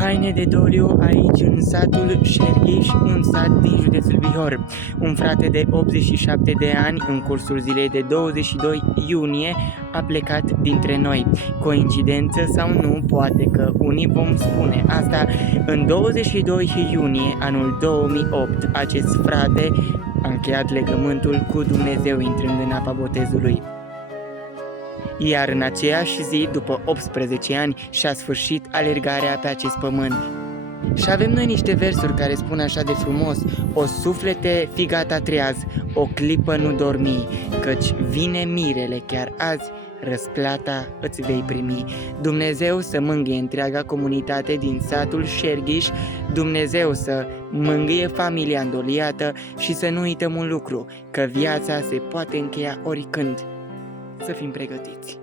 Haine de doliu aici în satul Șerghiș, un sat din județul Bihor. Un frate de 87 de ani, în cursul zilei de 22 iunie, a plecat dintre noi. Coincidență sau nu, poate că unii vom spune asta. În 22 iunie anul 2008, acest frate a încheiat legământul cu Dumnezeu intrând în apa botezului. Iar în aceeași zi, după 18 ani, și-a sfârșit alergarea pe acest pământ. Și avem noi niște versuri care spun așa de frumos: o suflete, fi gata treaz, o clipă nu dormi, căci vine mirele chiar azi, răsplata îți vei primi. Dumnezeu să mângâie întreaga comunitate din satul Șerghiș, Dumnezeu să mângâie familia îndoliată și să nu uităm un lucru, că viața se poate încheia oricând. Să fim pregătiți.